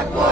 Jaguar.